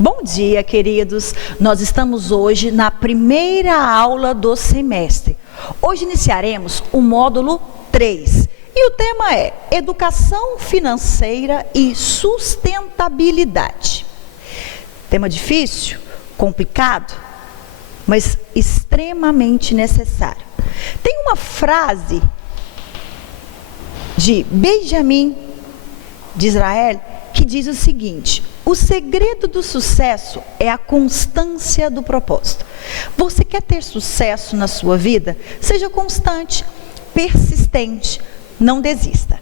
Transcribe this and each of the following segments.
Bom dia, queridos. Nós estamos hoje na primeira aula do semestre. Hoje iniciaremos o módulo 3. E o tema é Educação Financeira e Sustentabilidade. Tema difícil, complicado, mas extremamente necessário. Tem uma frase de Benjamin Disraeli que diz o seguinte: o segredo do sucesso é a constância do propósito. Você quer ter sucesso na sua vida? Seja constante, persistente, não desista.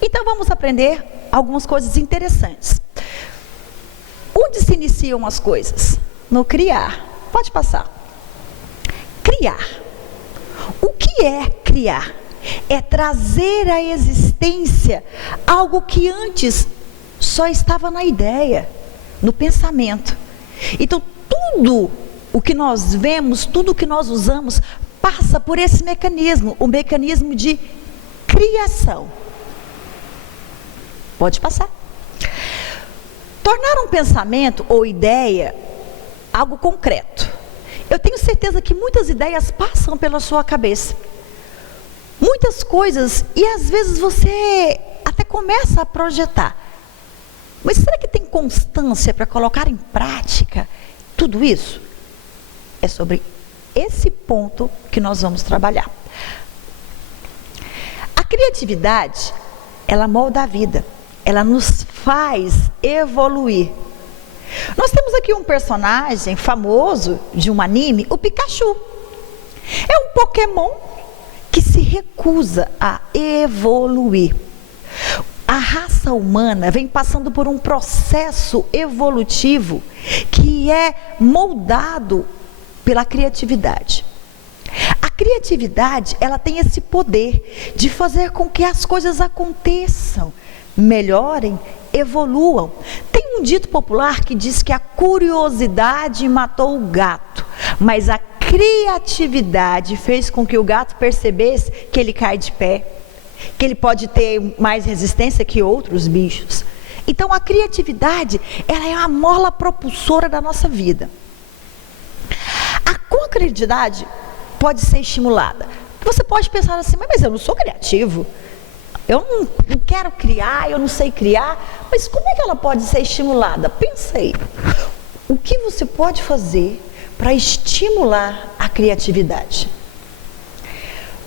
Então vamos aprender algumas coisas interessantes. Onde se iniciam as coisas? No criar. Pode passar. Criar. O que é criar? É trazer à existência algo que antes só estava na ideia, no pensamento. Então, tudo o que nós vemos, tudo o que nós usamos, passa por esse mecanismo, o mecanismo de criação. Pode passar. Tornar um pensamento ou ideia algo concreto. Eu tenho certeza que muitas ideias passam pela sua cabeça. Muitas coisas, e às vezes você até começa a projetar. Mas será que tem constância para colocar em prática tudo isso? É sobre esse ponto que nós vamos trabalhar. A criatividade, ela molda a vida, ela nos faz evoluir. Nós temos aqui um personagem famoso de um anime, o Pikachu. É um Pokémon que se recusa a evoluir. A raça humana vem passando por um processo evolutivo que é moldado pela criatividade. A criatividade, ela tem esse poder de fazer com que as coisas aconteçam, melhorem, evoluam. Tem um dito popular que diz que a curiosidade matou o gato, mas a criatividade fez com que o gato percebesse que ele cai de pé, que ele pode ter mais resistência que outros bichos. Então a criatividade, ela é a mola propulsora da nossa vida. Com a criatividade pode ser estimulada. Você pode pensar assim, mas eu não sou criativo, eu não quero criar, eu não sei criar, mas como é que ela pode ser estimulada? Pensa aí, o que você pode fazer para estimular a criatividade?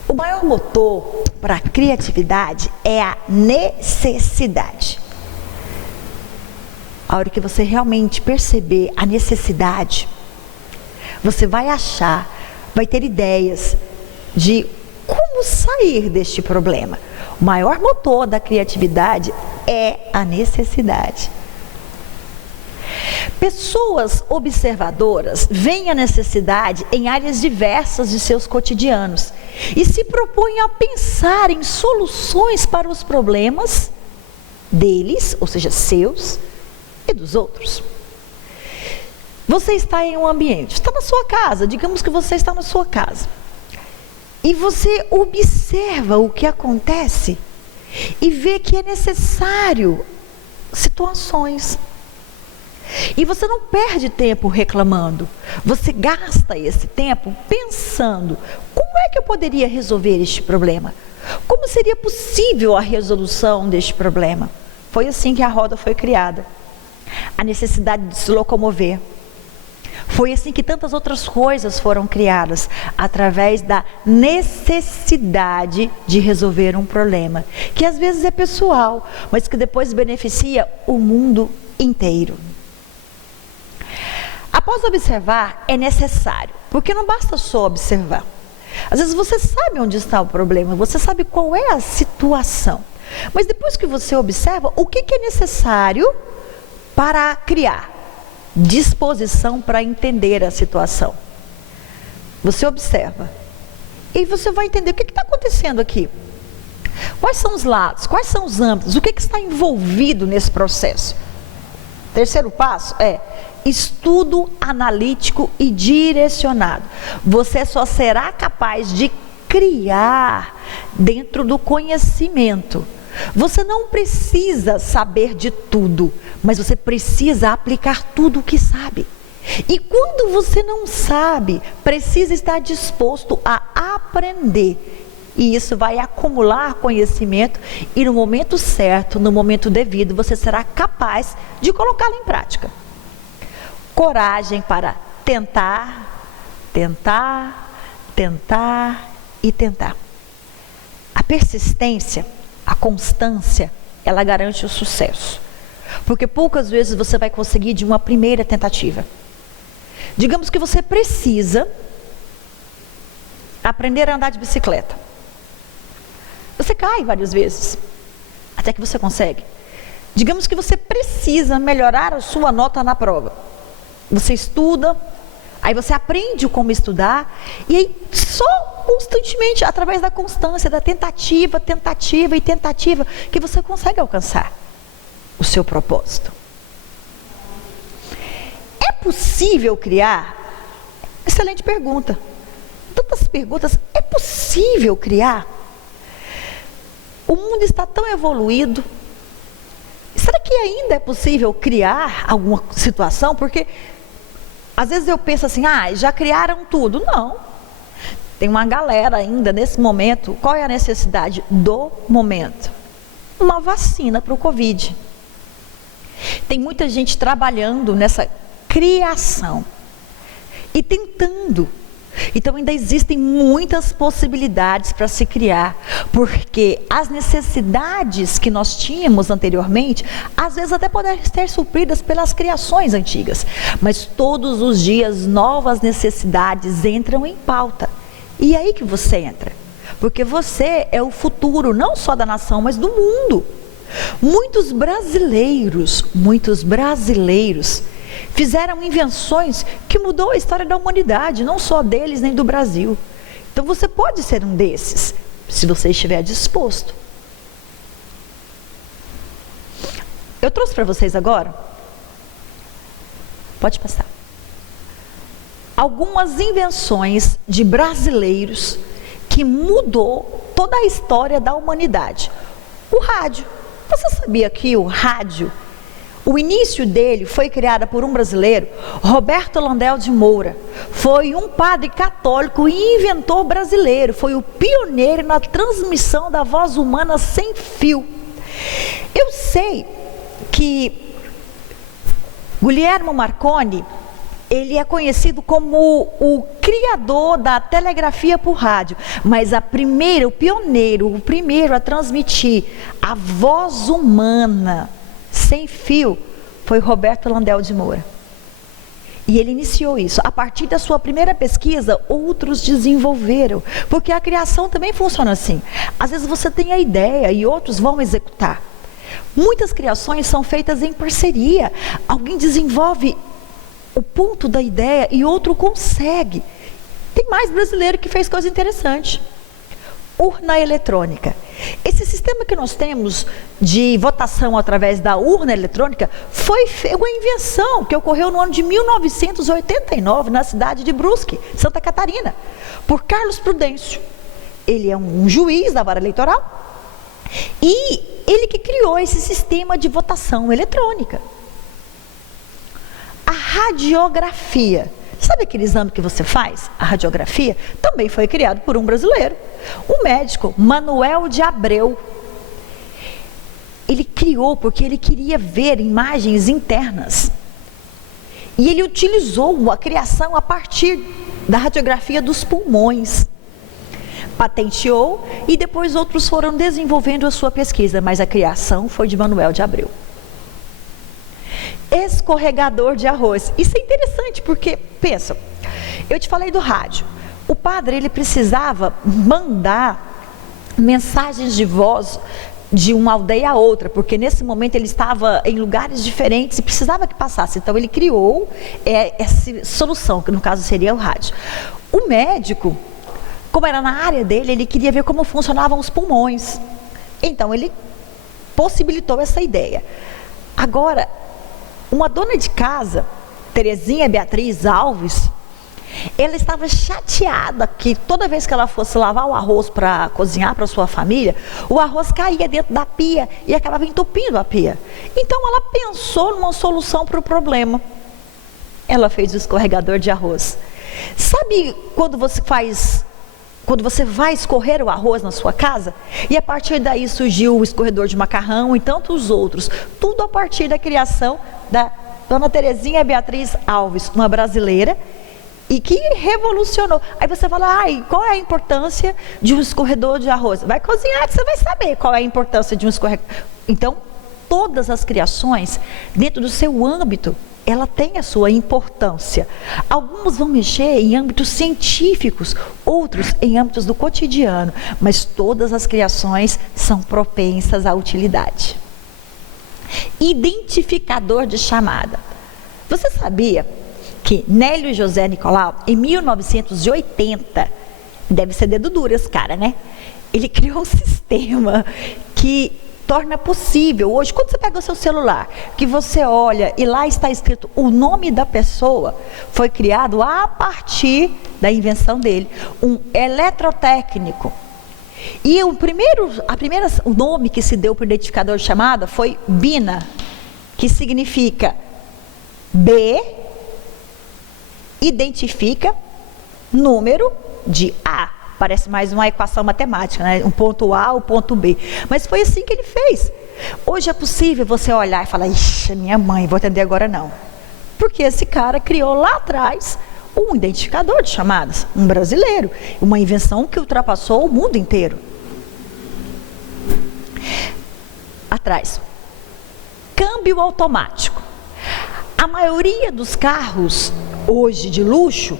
O maior motor para a criatividade é a necessidade. A hora que você realmente perceber a necessidade, você vai achar, vai ter ideias de como sair deste problema. O maior motor da criatividade é a necessidade. Pessoas observadoras veem a necessidade em áreas diversas de seus cotidianos e se propõem a pensar em soluções para os problemas deles, ou seja, seus e dos outros. Você está em um ambiente, está na sua casa, digamos que você está na sua casa, e você observa o que acontece e vê que é necessário situações. E você não perde tempo reclamando, você gasta esse tempo pensando, como é que eu poderia resolver este problema? Como seria possível a resolução deste problema? Foi assim que a roda foi criada, a necessidade de se locomover. Foi assim que tantas outras coisas foram criadas, através da necessidade de resolver um problema, que às vezes é pessoal, mas que depois beneficia o mundo inteiro. Após observar, é necessário, porque não basta só observar. Às vezes você sabe onde está o problema, você sabe qual é a situação, mas depois que você observa, o que é necessário para criar? Disposição para entender a situação. Você observa e você vai entender o que está acontecendo aqui. Quais são os lados, quais são os âmbitos, o que está envolvido nesse processo? Terceiro passo é estudo analítico e direcionado. Você só será capaz de criar dentro do conhecimento, Você não precisa saber de tudo, mas você precisa aplicar tudo o que sabe. E quando você não sabe, precisa estar disposto a aprender. E isso vai acumular conhecimento e no momento certo, no momento devido, você será capaz de colocá-lo em prática. Coragem para tentar, tentar, tentar e tentar. A persistência, a constância, ela garante o sucesso. Porque poucas vezes você vai conseguir de uma primeira tentativa. Digamos que você precisa aprender a andar de bicicleta. Você cai várias vezes, até que você consegue. Digamos que você precisa melhorar a sua nota na prova. Você estuda, aí você aprende como estudar, e aí só constantemente, através da constância, da tentativa, tentativa e tentativa, que você consegue alcançar o seu propósito. É possível criar? Excelente pergunta. Tantas perguntas. É possível criar? O mundo está tão evoluído. Será que ainda é possível criar alguma situação? Porque às vezes eu penso assim, já criaram tudo. Não. Tem uma galera ainda nesse momento. Qual é a necessidade do momento? Uma vacina para o Covid. Tem muita gente trabalhando nessa criação e tentando. Então ainda existem muitas possibilidades para se criar, porque as necessidades que nós tínhamos anteriormente, às vezes até podem ser supridas pelas criações antigas, mas todos os dias novas necessidades entram em pauta. E é aí que você entra, porque você é o futuro não só da nação, mas do mundo. Muitos brasileiros fizeram invenções que mudou a história da humanidade, não só deles nem do Brasil. Então você pode ser um desses, se você estiver disposto. Eu trouxe para vocês agora, pode passar, algumas invenções de brasileiros que mudou toda a história da humanidade. O rádio. Você sabia que o rádio, o início dele foi criado por um brasileiro, Roberto Landel de Moura. Foi um padre católico e inventor brasileiro. Foi o pioneiro na transmissão da voz humana sem fio. Eu sei que Guglielmo Marconi, ele é conhecido como o criador da telegrafia por rádio, mas o primeiro a transmitir a voz humana sem fio foi Roberto Landel de Moura. E ele iniciou isso. A partir da sua primeira pesquisa, outros desenvolveram, porque a criação também funciona assim. Às vezes você tem a ideia e outros vão executar. Muitas criações são feitas em parceria. Alguém desenvolve o ponto da ideia e outro consegue. Tem mais brasileiro que fez coisa interessante. Urna eletrônica. Esse sistema que nós temos de votação através da urna eletrônica foi uma invenção que ocorreu no ano de 1989 na cidade de Brusque, Santa Catarina, por Carlos Prudêncio. Ele é um juiz da vara eleitoral e ele que criou esse sistema de votação eletrônica. A radiografia, sabe aquele exame que você faz? A radiografia também foi criado por um brasileiro, o médico Manuel de Abreu. Ele criou porque ele queria ver imagens internas. E ele utilizou a criação a partir da radiografia dos pulmões. Patenteou e depois outros foram desenvolvendo a sua pesquisa, mas a criação foi de Manuel de Abreu. Escorregador de arroz. Isso é interessante porque, pensa, eu te falei do rádio. O padre, ele precisava mandar mensagens de voz de uma aldeia a outra, porque nesse momento ele estava em lugares diferentes e precisava que passasse. Então ele criou essa solução, que no caso seria o rádio. O médico, como era na área dele, ele queria ver como funcionavam os pulmões. Então ele possibilitou essa ideia. Agora, uma dona de casa, Terezinha Beatriz Alves, Ela estava chateada que toda vez que ela fosse lavar o arroz para cozinhar para sua família, o arroz caía dentro da pia e acabava entupindo a pia. Então ela pensou numa solução para o problema. Ela fez o escorregador de arroz. Sabe quando você vai escorrer o arroz na sua casa? E a partir daí surgiu o escorredor de macarrão e tantos outros. Tudo a partir da criação da Dona Terezinha Beatriz Alves, uma brasileira, e que revolucionou. Aí você fala, ai, qual é a importância de um escorredor de arroz? Vai cozinhar que você vai saber qual é a importância de um escorredor. Então, todas as criações, dentro do seu âmbito, ela tem a sua importância. Alguns vão mexer em âmbitos científicos, outros em âmbitos do cotidiano, mas todas as criações são propensas à utilidade. Identificador de chamada. Você sabia que Nélio José Nicolau, em 1980, deve ser dedo duro esse cara, né? Ele criou um sistema que torna possível, hoje, quando você pega o seu celular, que você olha e lá está escrito o nome da pessoa, foi criado a partir da invenção dele, um eletrotécnico. E o nome que se deu para o identificador de chamada foi BINA, que significa B, identifica, número de A. Parece mais uma equação matemática, né? Um ponto A, o ponto B. Mas foi assim que ele fez. Hoje é possível você olhar e falar, ixi, minha mãe, vou atender agora não. Porque esse cara criou lá atrás um identificador de chamadas, um brasileiro, uma invenção que ultrapassou o mundo inteiro. Atrás, câmbio automático. A maioria dos carros hoje de luxo,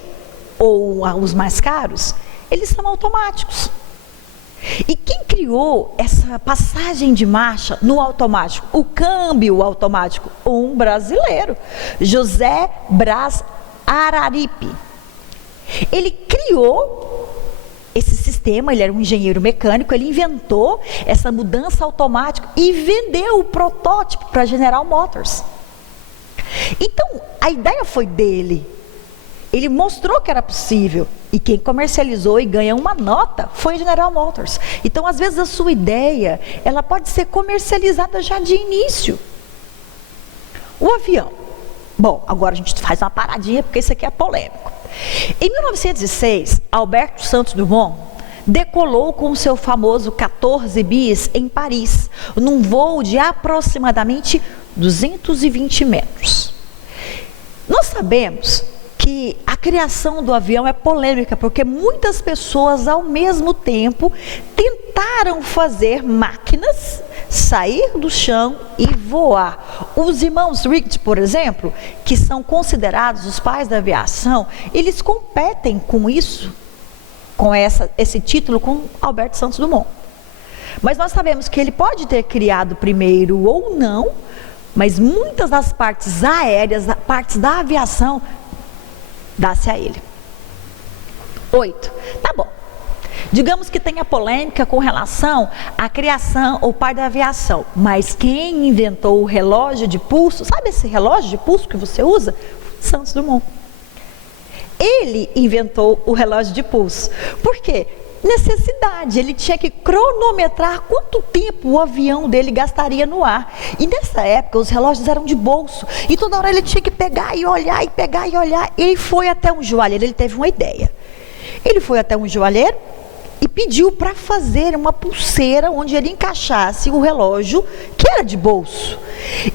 ou os mais caros, eles são automáticos. E quem criou essa passagem de marcha no automático, o câmbio automático? Um brasileiro, José Braz Araripe. Ele criou esse sistema, ele era um engenheiro mecânico, ele inventou essa mudança automática e vendeu o protótipo para a General Motors. Então, a ideia foi dele. Ele mostrou que era possível. E quem comercializou e ganha uma nota foi a General Motors. Então, às vezes, a sua ideia, ela pode ser comercializada já de início. O avião. Bom, agora a gente faz uma paradinha, porque isso aqui é polêmico. Em 1906, Alberto Santos Dumont decolou com o seu famoso 14 bis em Paris, num voo de aproximadamente 220 metros. Nós sabemos que a criação do avião é polêmica, porque muitas pessoas ao mesmo tempo tentaram fazer máquinas sair do chão e voar. Os irmãos Wright, por exemplo, que são considerados os pais da aviação, eles competem com isso, com esse título, com Alberto Santos Dumont. Mas nós sabemos que ele pode ter criado primeiro ou não, mas muitas das partes aéreas, partes da aviação, dá-se a ele. 8. Tá bom. Digamos que tenha polêmica com relação à criação ou pai da aviação, mas quem inventou o relógio de pulso, sabe esse relógio de pulso que você usa? Santos Dumont. Ele inventou o relógio de pulso. Por quê? Necessidade, ele tinha que cronometrar quanto tempo o avião dele gastaria no ar. E nessa época os relógios eram de bolso, e toda hora ele tinha que pegar e olhar, e pegar e olhar. Ele foi até um joalheiro, ele teve uma ideia. Ele foi até um joalheiro e pediu para fazer uma pulseira onde ele encaixasse o relógio que era de bolso.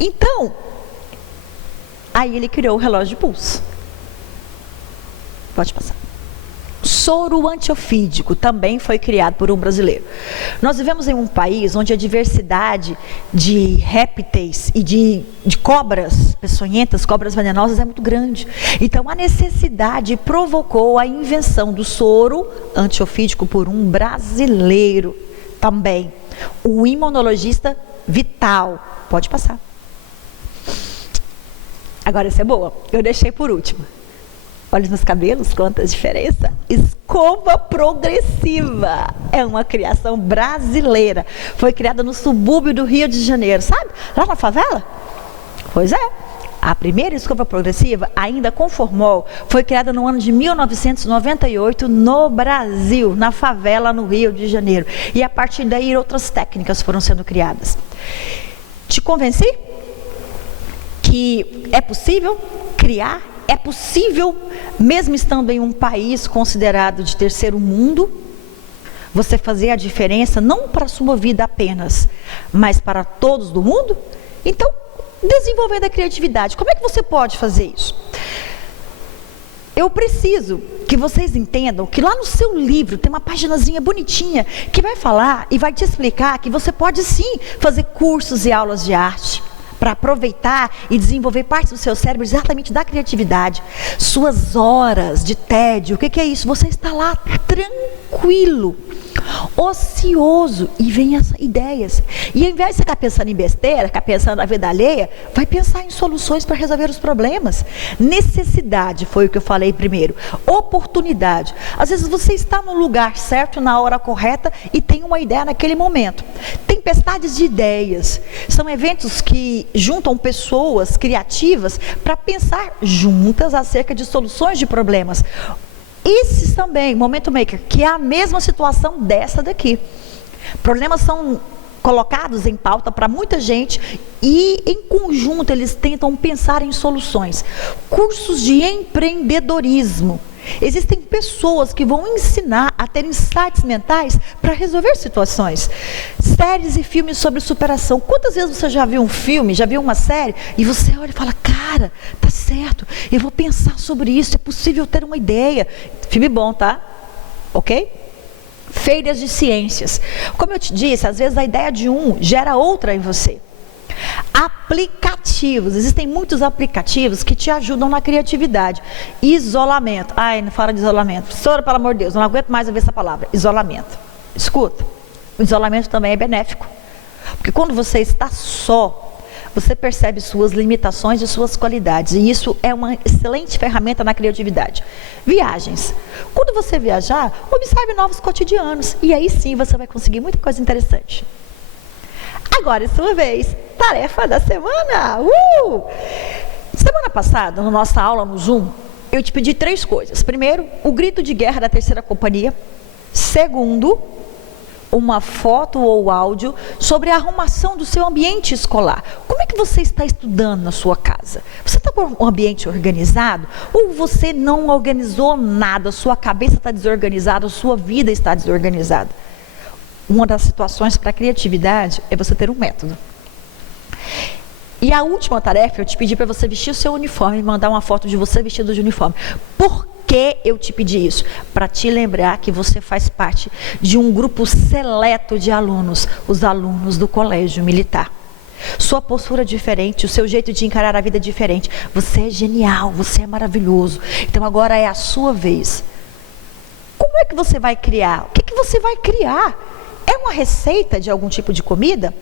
Então, aí ele criou o relógio de pulso. Pode passar. Soro antiofídico também foi criado por um brasileiro. Nós vivemos em um país onde a diversidade de répteis e de cobras peçonhentas, cobras venenosas é muito grande. Então a necessidade provocou a invenção do soro antiofídico por um brasileiro também. O imunologista Vital. Pode passar. Agora essa é boa, eu deixei por último. Olha os meus cabelos, quanta diferença. Escova progressiva. É uma criação brasileira. Foi criada no subúrbio do Rio de Janeiro, sabe? Lá na favela? Pois é. A primeira escova progressiva, ainda com formol, foi criada no ano de 1998 no Brasil, na favela no Rio de Janeiro. E a partir daí outras técnicas foram sendo criadas. Te convenci que é possível criar? É possível, mesmo estando em um país considerado de terceiro mundo, você fazer a diferença não para a sua vida apenas, mas para todos do mundo? Então, desenvolvendo a criatividade, como é que você pode fazer isso? Eu preciso que vocês entendam que lá no seu livro tem uma paginazinha bonitinha que vai falar e vai te explicar que você pode sim fazer cursos e aulas de arte para aproveitar e desenvolver partes do seu cérebro exatamente da criatividade. Suas horas de tédio, o que é isso? Você está lá tranquilo, ocioso, e vem as ideias. E ao invés de você ficar pensando em besteira, ficar pensando na vida alheia, vai pensar em soluções para resolver os problemas. Necessidade foi o que eu falei primeiro. Oportunidade. Às vezes você está no lugar certo, na hora correta, e tem uma ideia naquele momento. Tempestades de ideias. São eventos que juntam pessoas criativas para pensar juntas acerca de soluções de problemas. Esses também, Momento Maker, que é a mesma situação dessa daqui. Problemas são colocados em pauta para muita gente e em conjunto eles tentam pensar em soluções. Cursos de empreendedorismo. Existem pessoas que vão ensinar a ter insights mentais para resolver situações. Séries e filmes sobre superação. Quantas vezes você já viu um filme, já viu uma série, e você olha e fala, cara, tá certo, eu vou pensar sobre isso, é possível ter uma ideia. Filme bom, tá? Ok? Feiras de ciências. Como eu te disse, às vezes a ideia de um gera outra em você. Aplicativos, existem muitos aplicativos que te ajudam na criatividade. Isolamento, ai, não fala de isolamento, professora, pelo amor de Deus, não aguento mais ouvir essa palavra, isolamento. Escuta, o isolamento também é benéfico, porque quando você está só, você percebe suas limitações e suas qualidades, e isso é uma excelente ferramenta na criatividade. Viagens, quando você viajar, observe novos cotidianos, e aí sim você vai conseguir muita coisa interessante. Agora é sua vez, tarefa da semana. Semana passada, na nossa aula no Zoom, eu te pedi 3 coisas. Primeiro, o grito de guerra da 3ª companhia. Segundo, uma foto ou áudio sobre a arrumação do seu ambiente escolar. Como é que você está estudando na sua casa? Você está com um ambiente organizado? Ou você não organizou nada, sua cabeça está desorganizada, sua vida está desorganizada? Uma das situações para a criatividade é você ter um método. E a última tarefa, eu te pedi para você vestir o seu uniforme e mandar uma foto de você vestido de uniforme. Por que eu te pedi isso? Para te lembrar que você faz parte de um grupo seleto de alunos, os alunos do colégio militar. Sua postura é diferente, o seu jeito de encarar a vida é diferente. Você é genial, você é maravilhoso. Então agora é a sua vez. Como é que você vai criar? O que você vai criar? É uma receita de algum tipo de comida?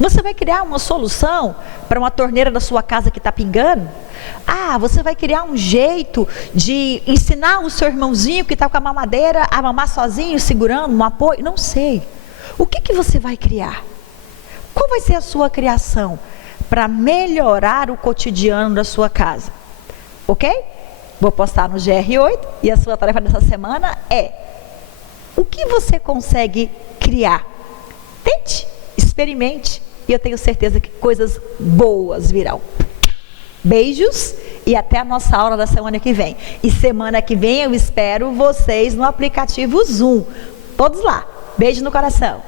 Você vai criar uma solução para uma torneira da sua casa que está pingando? Você vai criar um jeito de ensinar o seu irmãozinho que está com a mamadeira a mamar sozinho, segurando um apoio? Não sei. O que você vai criar? Qual vai ser a sua criação para melhorar o cotidiano da sua casa? Ok? Vou postar no GR8 e a sua tarefa dessa semana é: o que você consegue criar? Tente, experimente, e eu tenho certeza que coisas boas virão. Beijos e até a nossa aula da semana que vem. E semana que vem eu espero vocês no aplicativo Zoom. Todos lá. Beijo no coração.